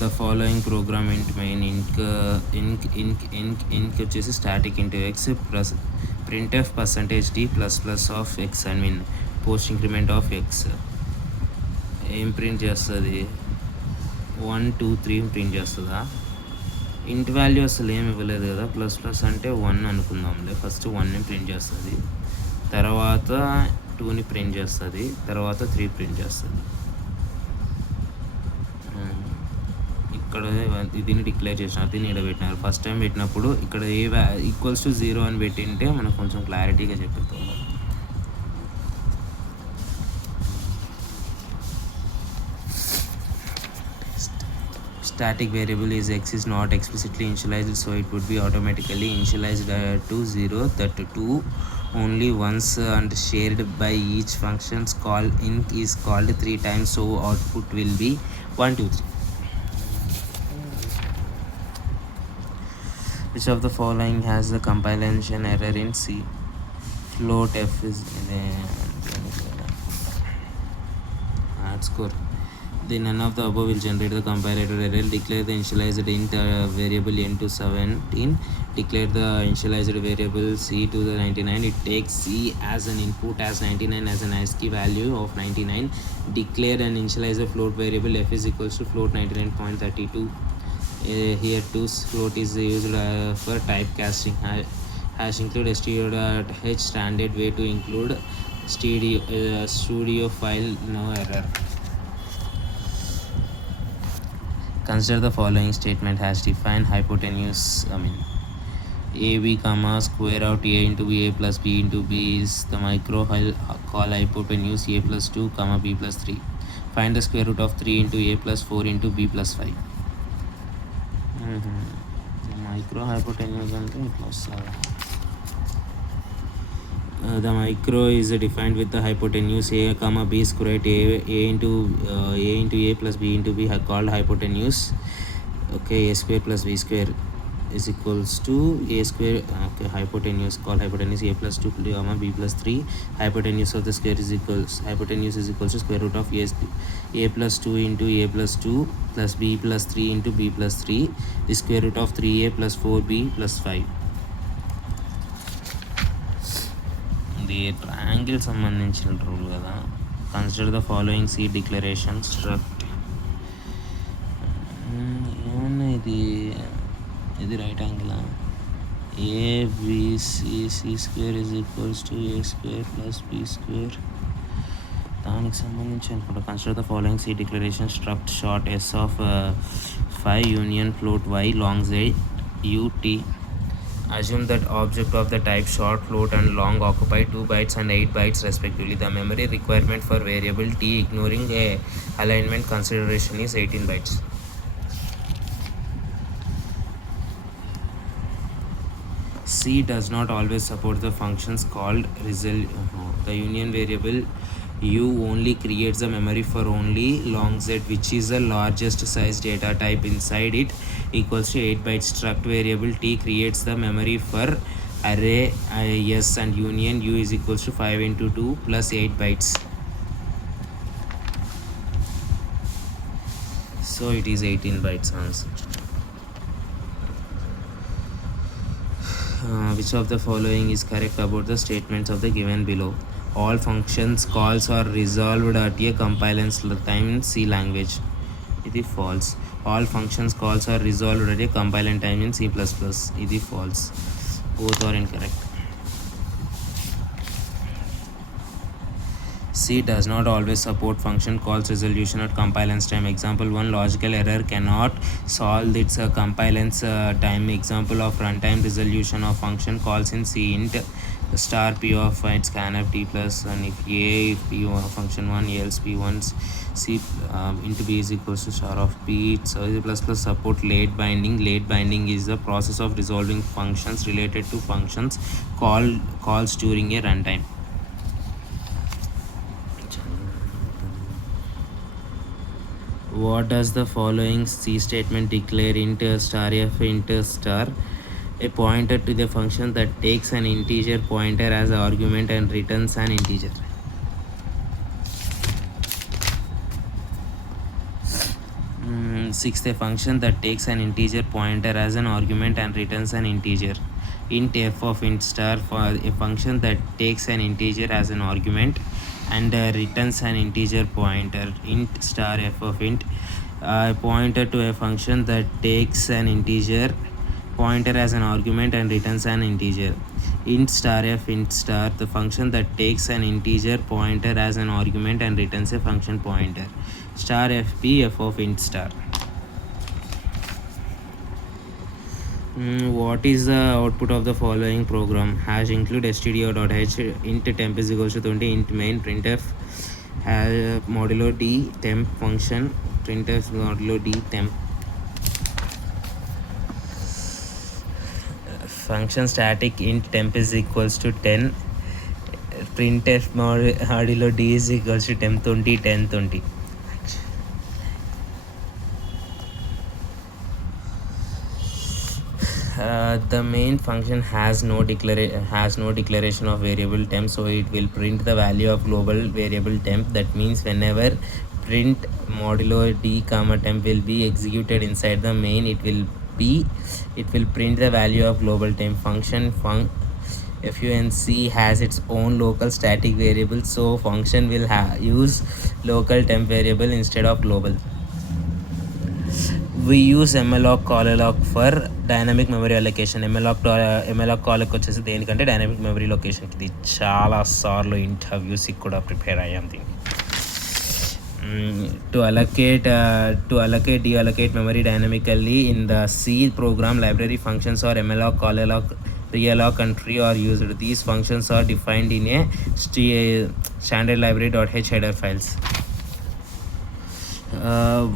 The following program int main inc వచ్చేసి static into x plus printf %d ++ of x I mean post increment of x ఏం print చేస్తుంది 1 2 3 print చేస్తుందా ఇంట్ value అసలు ఏమి ఇవ్వలేదు కదా ++ అంటే 1 అనుకుందాంలే ఫస్ట్ 1ని ప్రింట్ చేస్తుంది తర్వాత 2ని ప్రింట్ చేస్తుంది తర్వాత 3 ప్రింట్ చేస్తుంది ఇక్కడ దీన్ని డిక్లేర్ చేసినారు దీన్ని ఇక్కడ పెట్టినారు ఫస్ట్ టైం పెట్టినప్పుడు ఇక్కడ =0 అని పెట్టింటే మనకు కొంచెం క్లారిటీగా చెప్తాం static variable is x is not explicitly initialized, so it would be automatically initialized to 0 that 2 only once and shared by each function's call inc is called 3 times, so output will be 1 2 3. Which of the following has the compilation error in C? Float f is score. Then none of the above will generate the compilator error. Declare the initialized int variable n to 17. Declare the initialized variable c to the 99. It takes c as an input as 99 as an ASCII value of 99. Declare and initialize the float variable f is equals to float 99.32. Here to float is used for typecasting. Hash include stdio.h standard way to include studio file, no error. Consider the following statement has defined hypotenuse AB comma square out a into a plus b into b is the micro call hypotenuse a plus 2 comma b plus 3. Find the square root of 3 into a plus 4 into b plus 5. Micro hypotenuse ante itla vastadi. The micro is defined with the hypotenuse a comma b square a into a plus b into b called hypotenuse. Okay, a square plus b square is equals to a square. Okay, hypotenuse called hypotenuse a plus 2 comma b plus 3. Hypotenuse of the square is equals to square root of a plus 2 into a plus 2 plus b plus 3 into b plus 3 is square root of 3a plus 4b plus 5. ఇది triangle సంబంధించిన rule కదా. Consider the following C declaration struct. ఏమన్నా ఇది right యాంగిలా ABC C square is equals to A square plus B square దానికి సంబంధించి అనుకుంటా. Consider the following C declaration struct short S of 5 union float Y long z ut. Assume that object of the type short, float and long occupy 2 bytes and 8 bytes respectively. The memory requirement for variable t ignoring a alignment consideration is 18 bytes. C does not always support the functions called the union variable u only creates the memory for only long z, which is the largest size data type inside it equals to 8 bytes. Struct variable t creates the memory for array s and union u is equals to 5 into 2 plus 8 bytes. So it is 18 bytes answer. Which of the following is correct about the statements of the given below? All functions calls are resolved at a compilance time in C language. It is false. All functions calls are resolved at a compilation time in C++. It is false. Both are incorrect. C does not always support function calls resolution at compilance time. Example 1, logical error cannot solve its compilance time. Example of runtime resolution of function calls in C int star p of its scanf t plus, and if a if p function 1 else p1 c into b is equals to star of p. So plus support late binding. Late binding is the process of resolving functions related to functions calls during a runtime. What does the following C statement declare? Int star f int star a pointer to the function that takes an integer pointer as an argument and returns an integer. Sixth, a function that takes an integer pointer as an argument and returns an integer. Int f of int star, for a function that takes an integer as an argument and returns an integer pointer. Int star f of int, pointer to a function that takes an integer pointer as an argument and returns an integer. Int star f int star, the function that takes an integer pointer as an argument and returns a function pointer. Star fp f of int star. What is the output of the following program? Hash include stdio.h, int temp is equals to 20, int main, printf modulo d temp function, printf modulo d temp function static, int temp is equals to 10, printf modulo d is equals to temp 20, 10, 20. The main function has no declaration of variable temp, so it will print the value of global variable temp. That means whenever print modulo d comma temp will be executed inside the main, it will print the value of global temp. Function func has its own local static variable, so function will use local temp variable instead of global. We use malloc callalloc for dynamic memory allocation. malloc calloc వచ్చేసి దేనికంటే dynamic memory లొకేషన్కి. ఇది చాలా సార్లు ఇంటర్వ్యూస్కి కూడా prepare అయ్యాం దీనికి. To allocate deallocate memory dynamically in the C program library, functions or malloc callalloc realloc and tree are used. These functions are defined in a standard library.h header files.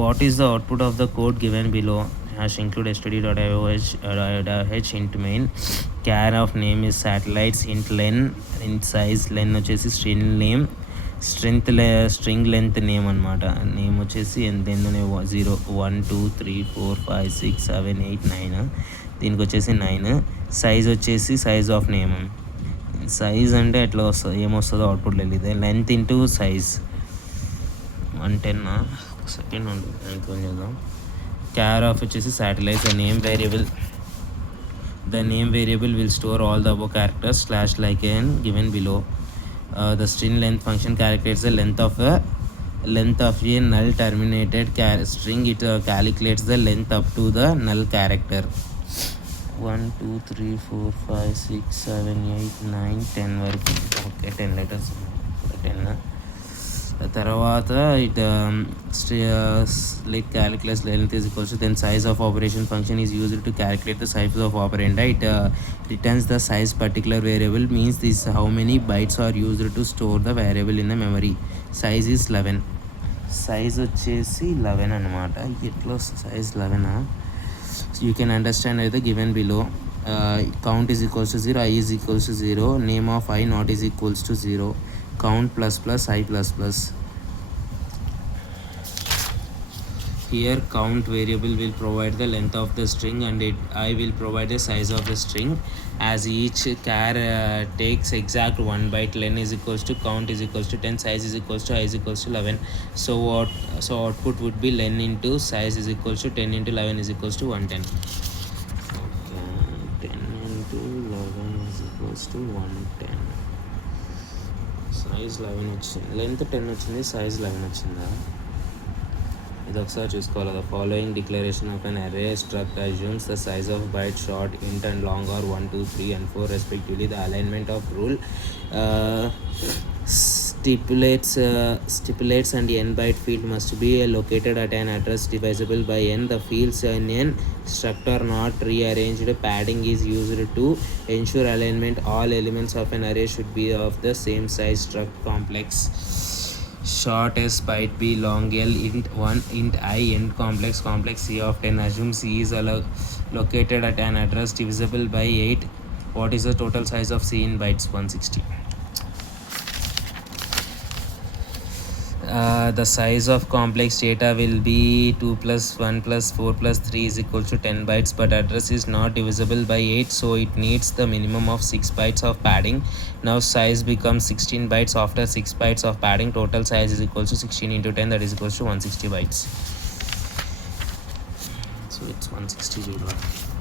What is the output of the code given below? Hash include std.h int main, char of name is satellites, int len, int size, len వచ్చేసి string name, string length name అనమాట. Name వచ్చేసి ఎంతనే 0 1 2 3 4 5 6 7 8 9, దీనికి వచ్చేసి 9. Size వచ్చేసి size of name. Size అంటే ఎట్లా వస్తుంది, ఏమొస్తుందో అవుట్పుట్ లేదు. Length into size 110. సెకండ్ ఉంటుంది చేద్దాం. క్యార్ ఆఫ్ వచ్చేసి satellite. the name variable will store all the above characters / like n given below. The string length function calculates the length of a null terminated string. It calculates the length up to the null character. 1 2 3 4 5 6 7 8 9 10 వరకు. Okay, 10 letters 10. తర్వాత it like calculus length is equals to, then size of operation function is used to calculate the size of operand. It returns the size particular variable, means this how many bytes are used to store the variable in the memory. Size is 11. size వచ్చేసి 11 అనమాట. ఎట్లా size 11. So you can understand either given below. Count is equals to 0, I is equals to 0, name of I not is equals to 0, count plus I plus. Here count variable will provide the length of the string and I will provide the size of the string. As each char takes exact 1 byte, len is equals to count is equals to 10, size is equals to I is equals to 11. So output would be len into size is equals to 10 into 11 is equals to 110. Okay, 10 into 11 is equals to 110. Size 11 వచ్చింది, length 10 వచ్చింది, size 11 వచ్చిందా? ఇది ఒకసారి చూసుకోవాలి. The following declaration of an array struct assumes the size of byte short int and long are 1 2 3 and 4 respectively. The alignment of rule stipulates and n byte field must be located at an address divisible by n. The fields in n struct are not rearranged. Padding is used to ensure alignment. All elements of an array should be of the same size. Struct complex short s byte b long l int 1 int I end complex c of 10. Assume c is located at an address divisible by 8. What is the total size of c in bytes? 160. The size of complex data will be 2 plus 1 plus 4 plus 3 is equal to 10 bytes, but address is not divisible by 8, so it needs the minimum of 6 bytes of padding. Now size becomes 16 bytes after 6 bytes of padding. Total size is equal to 16 into 10, that is equal to 160 bytes. So it's 160 reload.